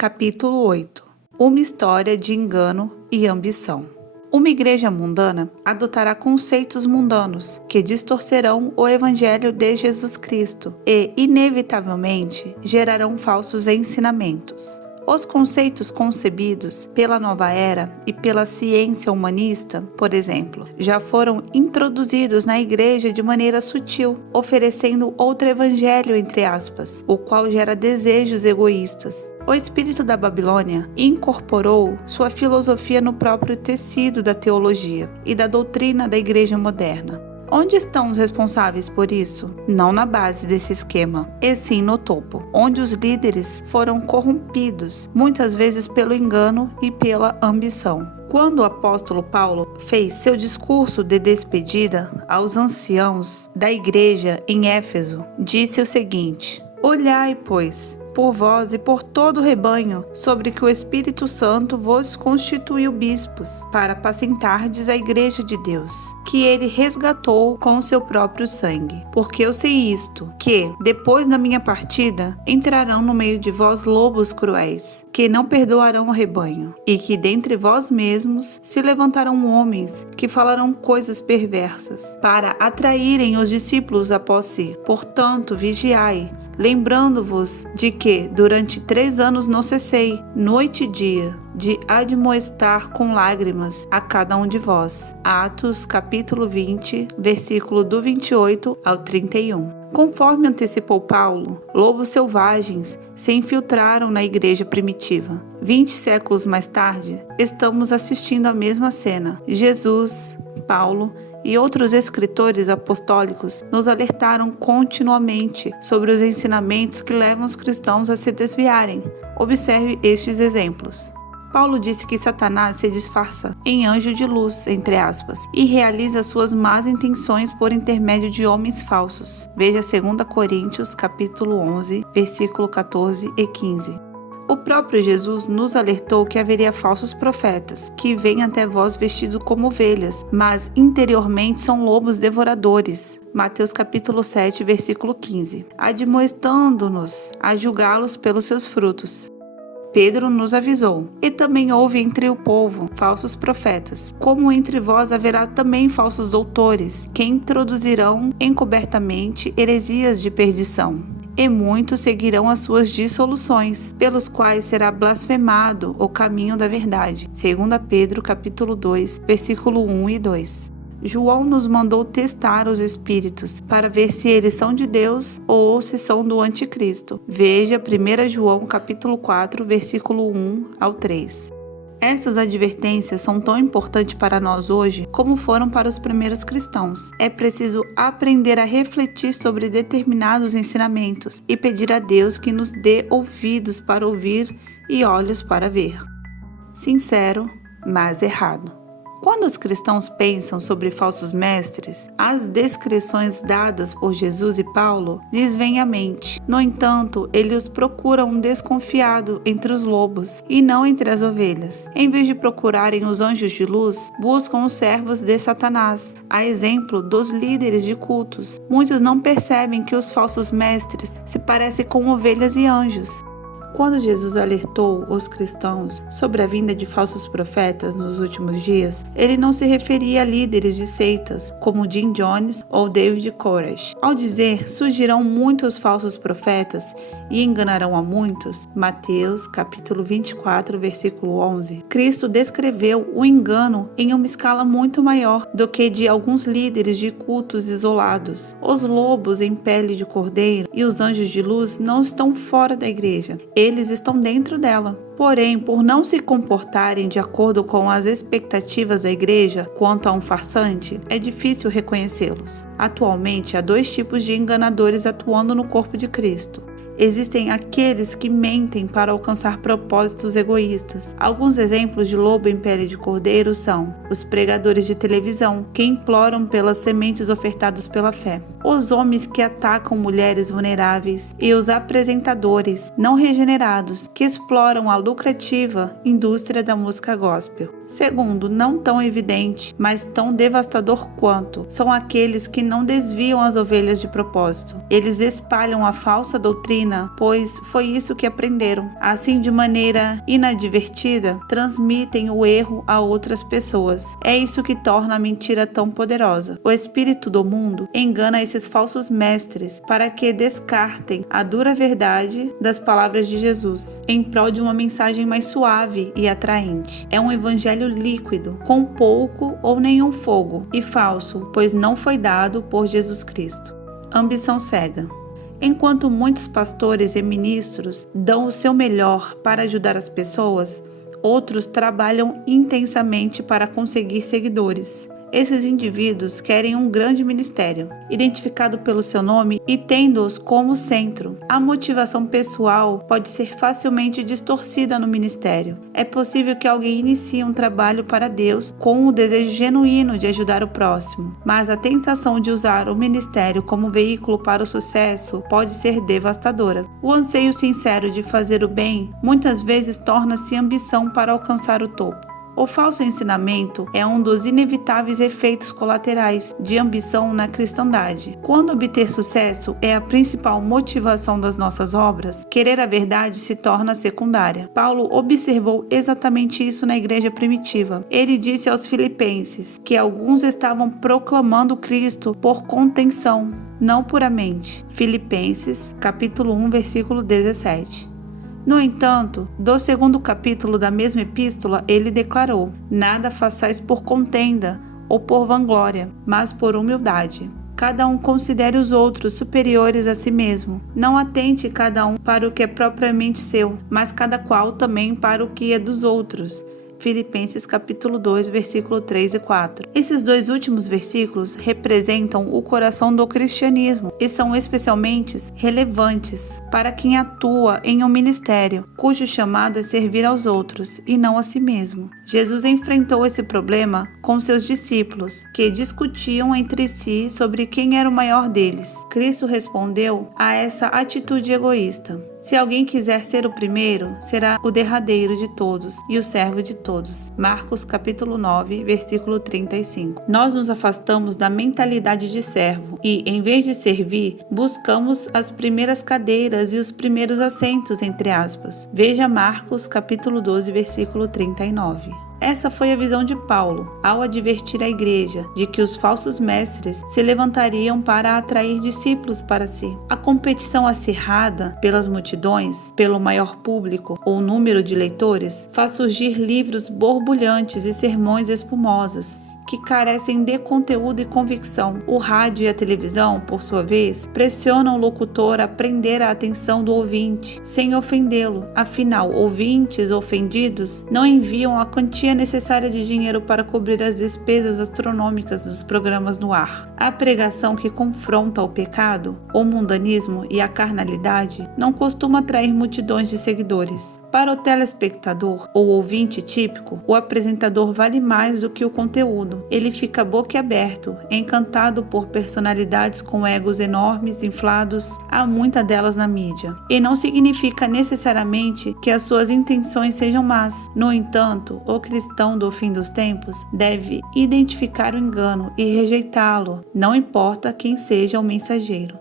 Capítulo 8. Uma história de engano e ambição. Uma igreja mundana adotará conceitos mundanos que distorcerão o Evangelho de Jesus Cristo e, inevitavelmente, gerarão falsos ensinamentos. Os conceitos concebidos pela nova era e pela ciência humanista, por exemplo, já foram introduzidos na igreja de maneira sutil, oferecendo outro evangelho, entre aspas, o qual gera desejos egoístas. O espírito da Babilônia incorporou sua filosofia no próprio tecido da teologia e da doutrina da igreja moderna. Onde estão os responsáveis por isso? Não na base desse esquema, e sim no topo, onde os líderes foram corrompidos, muitas vezes pelo engano e pela ambição. Quando o apóstolo Paulo fez seu discurso de despedida aos anciãos da igreja em Éfeso, disse o seguinte: Olhai, pois, por vós e por todo o rebanho, sobre que o Espírito Santo vos constituiu bispos, para apacentardes a igreja de Deus, que ele resgatou com o seu próprio sangue. Porque eu sei isto, que, depois da minha partida, entrarão no meio de vós lobos cruéis, que não perdoarão o rebanho, e que dentre vós mesmos se levantarão homens que falarão coisas perversas, para atraírem os discípulos após si. Portanto, vigiai, lembrando-vos de que durante 3 anos não cessei, noite e dia, de admoestar com lágrimas a cada um de vós. Atos capítulo 20, versículo do 28 ao 31. Conforme antecipou Paulo, lobos selvagens se infiltraram na igreja primitiva. 20 séculos mais tarde, estamos assistindo à mesma cena. Jesus, Paulo e outros escritores apostólicos nos alertaram continuamente sobre os ensinamentos que levam os cristãos a se desviarem. Observe estes exemplos. Paulo disse que Satanás se disfarça em anjo de luz, entre aspas, e realiza suas más intenções por intermédio de homens falsos. Veja 2 Coríntios, capítulo 11, versículo 14 e 15. O próprio Jesus nos alertou que haveria falsos profetas, que vêm até vós vestidos como ovelhas, mas interiormente são lobos devoradores. Mateus capítulo 7, versículo 15. Admoestando-nos a julgá-los pelos seus frutos. Pedro nos avisou, e também houve entre o povo falsos profetas, como entre vós haverá também falsos doutores, que introduzirão encobertamente heresias de perdição. E muitos seguirão as suas dissoluções, pelos quais será blasfemado o caminho da verdade. 2 Pedro capítulo 2, versículo 1 e 2. João nos mandou testar os espíritos, para ver se eles são de Deus ou se são do anticristo. Veja 1 João capítulo 4, versículo 1 ao 3. Essas advertências são tão importantes para nós hoje como foram para os primeiros cristãos. É preciso aprender a refletir sobre determinados ensinamentos e pedir a Deus que nos dê ouvidos para ouvir e olhos para ver. Sincero, mas errado. Quando os cristãos pensam sobre falsos mestres, as descrições dadas por Jesus e Paulo lhes vêm à mente. No entanto, eles procuram desconfiado entre os lobos e não entre as ovelhas. Em vez de procurarem os anjos de luz, buscam os servos de Satanás, a exemplo dos líderes de cultos. Muitos não percebem que os falsos mestres se parecem com ovelhas e anjos. Quando Jesus alertou os cristãos sobre a vinda de falsos profetas nos últimos dias, ele não se referia a líderes de seitas como Jim Jones ou David Koresh. Ao dizer, surgirão muitos falsos profetas e enganarão a muitos, Mateus capítulo 24, versículo 11, Cristo descreveu o engano em uma escala muito maior do que de alguns líderes de cultos isolados. Os lobos em pele de cordeiro e os anjos de luz não estão fora da igreja. Eles estão dentro dela. Porém, por não se comportarem de acordo com as expectativas da igreja quanto a um farsante, é difícil reconhecê-los. Atualmente, há 2 tipos de enganadores atuando no corpo de Cristo. Existem aqueles que mentem para alcançar propósitos egoístas. Alguns exemplos de lobo em pele de cordeiro são os pregadores de televisão, que imploram pelas sementes ofertadas pela fé, os homens que atacam mulheres vulneráveis e os apresentadores não regenerados, que exploram a lucrativa indústria da música gospel. Segundo, não tão evidente, mas tão devastador quanto, são aqueles que não desviam as ovelhas de propósito. Eles espalham a falsa doutrina, pois foi isso que aprenderam. Assim, de maneira inadvertida, transmitem o erro a outras pessoas. É isso que torna a mentira tão poderosa. O espírito do mundo engana esses falsos mestres para que descartem a dura verdade das palavras de Jesus, em prol de uma mensagem mais suave e atraente. É um evangelho líquido, com pouco ou nenhum fogo, e falso, pois não foi dado por Jesus Cristo. Ambição cega. Enquanto muitos pastores e ministros dão o seu melhor para ajudar as pessoas, outros trabalham intensamente para conseguir seguidores. Esses indivíduos querem um grande ministério, identificado pelo seu nome e tendo-os como centro. A motivação pessoal pode ser facilmente distorcida no ministério. É possível que alguém inicie um trabalho para Deus com o desejo genuíno de ajudar o próximo, mas a tentação de usar o ministério como veículo para o sucesso pode ser devastadora. O anseio sincero de fazer o bem muitas vezes torna-se ambição para alcançar o topo. O falso ensinamento é um dos inevitáveis efeitos colaterais de ambição na cristandade. Quando obter sucesso é a principal motivação das nossas obras, querer a verdade se torna secundária. Paulo observou exatamente isso na igreja primitiva. Ele disse aos filipenses que alguns estavam proclamando Cristo por contenção, não puramente. Filipenses, capítulo 1, versículo 17. No entanto, do segundo capítulo da mesma epístola, ele declarou: nada façais por contenda ou por vanglória, mas por humildade. Cada um considere os outros superiores a si mesmo. Não atente cada um para o que é propriamente seu, mas cada qual também para o que é dos outros. Filipenses capítulo 2, versículo 3 e 4. Esses dois últimos versículos representam o coração do cristianismo e são especialmente relevantes para quem atua em um ministério, cujo chamado é servir aos outros e não a si mesmo. Jesus enfrentou esse problema com seus discípulos, que discutiam entre si sobre quem era o maior deles. Cristo respondeu a essa atitude egoísta: se alguém quiser ser o primeiro, será o derradeiro de todos e o servo de todos. Marcos capítulo 9, versículo 35. Nós nos afastamos da mentalidade de servo e, em vez de servir, buscamos as primeiras cadeiras e os primeiros assentos, entre aspas. Veja Marcos capítulo 12, versículo 39. Essa foi a visão de Paulo, ao advertir a igreja de que os falsos mestres se levantariam para atrair discípulos para si. A competição acirrada pelas multidões, pelo maior público ou número de leitores, faz surgir livros borbulhantes e sermões espumosos, que carecem de conteúdo e convicção. O rádio e a televisão, por sua vez, pressionam o locutor a prender a atenção do ouvinte, sem ofendê-lo. Afinal, ouvintes ofendidos não enviam a quantia necessária de dinheiro para cobrir as despesas astronômicas dos programas no ar. A pregação que confronta o pecado, o mundanismo e a carnalidade não costuma atrair multidões de seguidores. Para o telespectador ou ouvinte típico, o apresentador vale mais do que o conteúdo. Ele fica boquiaberto, encantado por personalidades com egos enormes, inflados, há muitas delas na mídia. E não significa necessariamente que as suas intenções sejam más. No entanto, o cristão do fim dos tempos deve identificar o engano e rejeitá-lo, não importa quem seja o mensageiro.